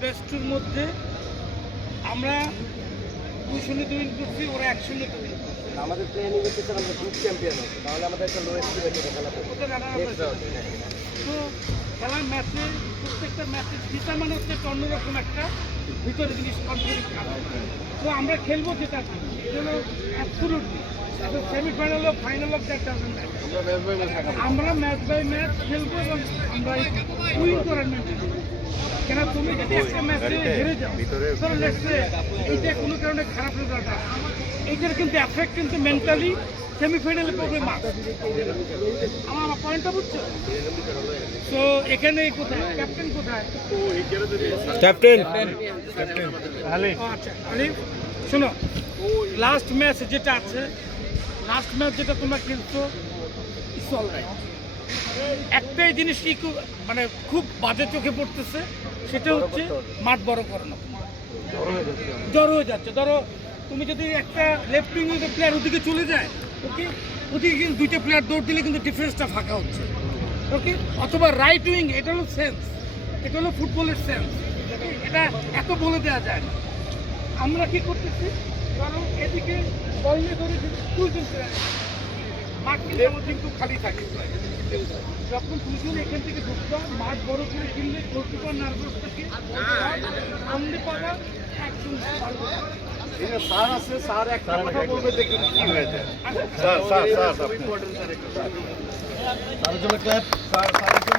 টুর মধ্যে আমরা দুই শূন্য দুই করছি ওরা এক শূন্য দুই। আমাদের প্ল্যানিং হচ্ছে স্যার আমরা গ্রুপ চ্যাম্পিয়ন হব তাহলে আমাদের একটা লো খেলা। তো খেলার ম্যাচে প্রত্যেকটা ম্যাচে জিতা মানে হচ্ছে অন্যরকম একটা ভিতরে জিনিস তো আমরা খেলব যেটা অ্যাবসুলুটলি সেমিফাইনাল হোক ফাইনাল হোক দ্যাট ডাজন্ট আমরা ম্যাচ বাই ম্যাচ খেলব এবং আমরা উইন করার তুমি যদি একটা ম্যাচে হেরে যাও ধরো say এইটা কোনো কারণে খারাপ রেজাল্ট এইটার কিন্তু এফেক্ট কিন্তু মেন্টালি সেমিফাইনালে পড়বে আমার আমার পয়েন্টটা বুঝছ? তো এখানে কোথায়? ক্যাপ্টেন কোথায়? ক্যাপ্টেন আচ্ছা আলিফ শোনো লাস্ট ম্যাচ যেটা আছে লাস্ট ম্যাচ যেটা তোমরা খেলছো ইটস অল রাইট একটাই জিনিস কি খুব মানে খুব বাজে চোখে পড়তেছে সেটা হচ্ছে মাঠ বড় করানো জড়ো হয়ে যাচ্ছে। ধরো, তুমি যদি একটা লেফট উইং প্লেয়ার ওদিকে চলে যায় ওকে ওদিকে কিন্তু দুইটা প্লেয়ার দৌড় দিলে কিন্তু ডিফেন্সটা ফাঁকা হচ্ছে। ওকে অথবা রাইট উইং এটা হলো সেন্স এটা হলো ফুটবলের সেন্স এটা এত বলে দেওয়া যায় না। আমরা কি করতেছি? কারণ এদিকে বল নিয়ে ধরে দুজন। মাঠ কিন্তু আমার কিন্তু খালি থাকে। যখন দুজন এখান থেকে ঢুকতো মাঠ বড় করে কিনলে গোলকিপার নার্ভাস থাকে। সামনে পাওয়া না। স্যার আছে স্যার একটা কথা বলবে দেখুন কি হয়ে যায়। স্যার স্যার স্যার স্যার জন্য ক্ল্যাপ স্যার স্যারের জন্য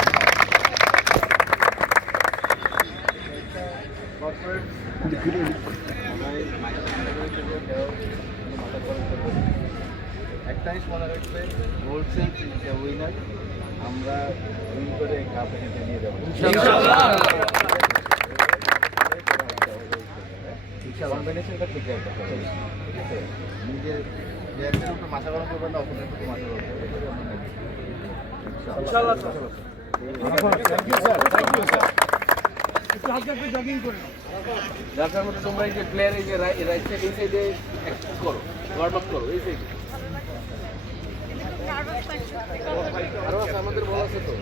একটাই মনে রাখবে গোল্ড সেন্স উইনার আমরা উইন করে কাপ নিয়ে যাব কম্বিনেশনটা ঠিক রাখতে হবে ঠিক আছে। নিজের প্লেয়ারদের উপর মাথা গরম না উপর মাথা ইনশাআল্লাহ thank you sir thank you sir একটু হালকা একটু জগিং করে নাও। যার মধ্যে তোমরা এই যে প্লেয়ার এই যে রাইট সাইড এই সাইডে করো ওয়ার্ম আপ করো এই সাইডে আমাদের বল আছে তো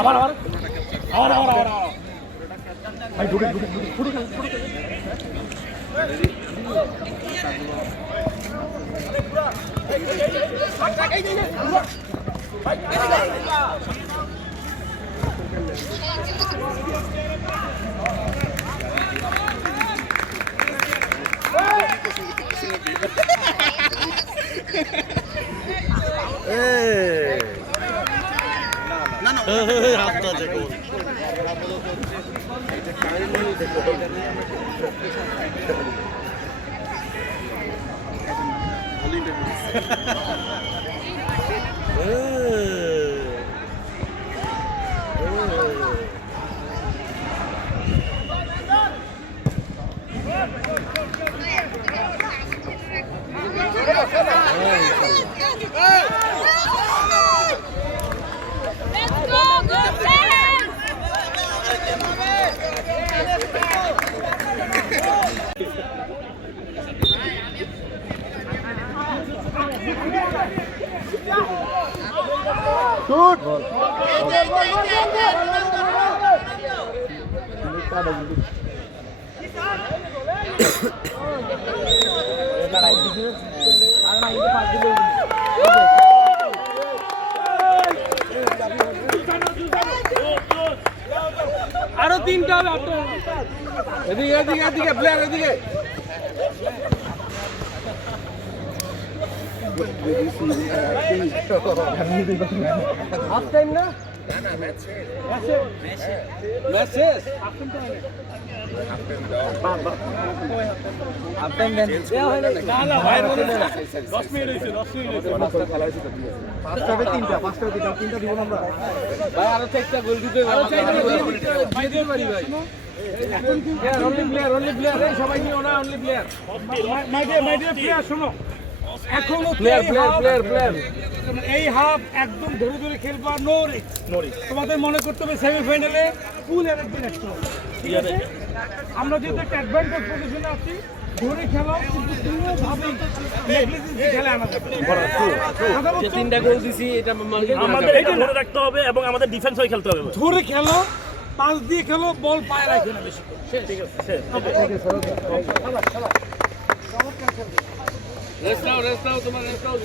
আবার আবার আবার আবার আবার। আবার ভাই ঢুকে ঢুকে ঢুকে। রাস্তা দেখো এটা কারেন্ট দেখো এটা নিয়ে আমরা เออ আরও তিনটা এদিকে এদিকে এদিকে প্লেয়ার এদিকে। হাফ টাইম না? সবাই নিও না only player my dear my dear player শোনো। এখনও প্লেয়ার এই প্লেয়ার হাফ- প্লেয়ার প্লেয়ার এই হাফ একদম ধরে ধরে খেলবা নো রিস্ক তোমাদের মনে করতে হবে সেমিফাইনালে ফুল এনার্জি রাখতে হবে ঠিক আছে? আমরা যেহেতু একটা অ্যাডভান্টেজ পজিশনে আছি ধরে খেলো কিন্তু কোনোভাবে নেগলিজেন্সি খেলে আমাদের কথা যে বলছো? তিনটা গোল দিছি এটা আমাদের এটা ধরে রাখতে হবে এবং আমাদের ডিফেন্স হয়ে খেলতে হবে। ধরে খেলো পাস দিয়ে খেলো বল পায়ে রাখে না বেশি। করে। শেষ। রেস্ট নাও রেস্ট নাও তোমার রেস্ট নাও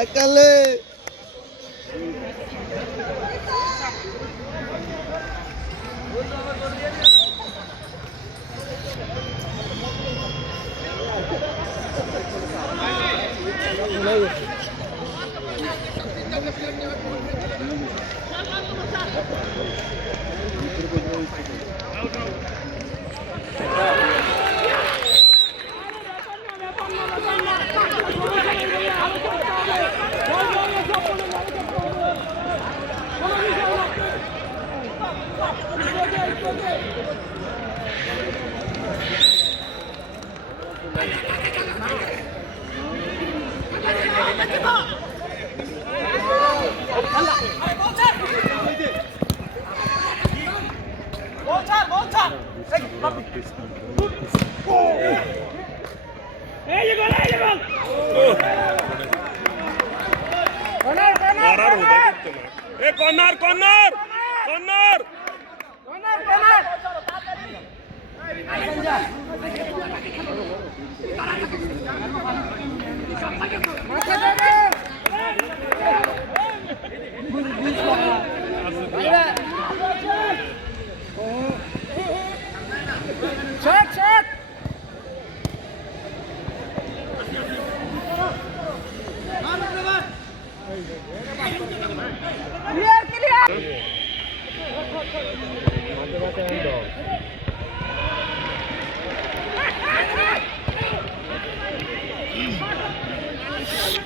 এ কর্নার কর্নার কর্নার Clear,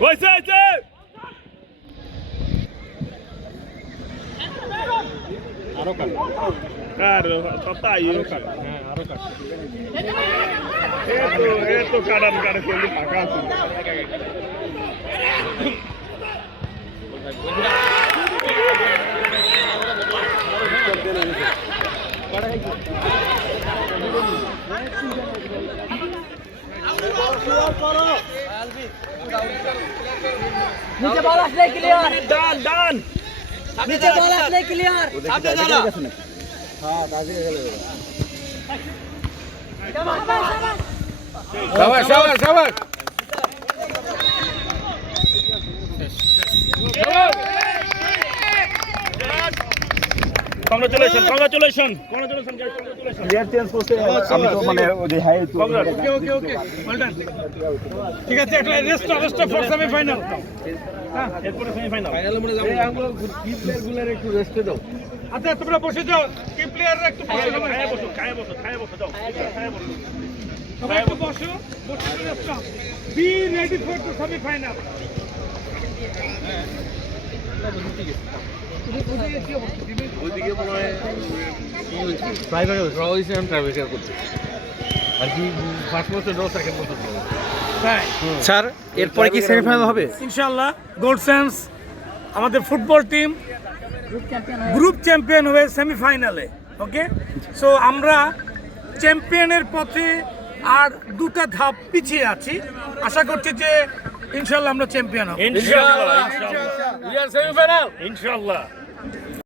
হয়েছে হয়েছে কার তাই হ্যাঁ আরও কাট এ তো এ তো কাটান কাটে খেলে ফাঁকা আছে নিচে বল আসলে ক্লিয়ার ডান ডান। নিচে বল আসলে ক্লিয়ার সাবাস সাবাস সাবাস। Congratulation congratulation congratulation guys congratulation player change করতে আমি তো মানে ওই হাই তো ওকে ওকে ওকে ওয়েল ডান ঠিক আছে একটা রেস্ট রেস্ট ফর সেমিফাইনাল এরপরে সেমিফাইনাল ফাইনালের মধ্যে যাব। আমরা কি প্লেয়ারগুলার একটু রেস্টে দাও। আচ্ছা তোমরা বসে যাও। কি প্লেয়াররা একটু বসে যাও খায় বসো খায় বসো খায় বসো যাও। খায় বসো। সবাই একটু বসো বসে rest be ready for the semifinal ওইদিকে মনে হয় আমি আর কি বছর সেকেন্ড বছর স্যার এরপরে কি সেমিফাইনাল হবে? ইনশাল্লাহ গোল্ড সেন্স আমাদের ফুটবল টিম গ্রুপ চ্যাম্পিয়ন হয়ে সেমিফাইনালে ওকে সো আমরা চ্যাম্পিয়নের পথে আর দুটা ধাপ পিছিয়ে আছি। আশা করছি যে ইনশাল্লাহ আমরা চ্যাম্পিয়ন হব। ইনশাল্লাহ। ইনশাল্লাহ. ইনশাআল্লাহ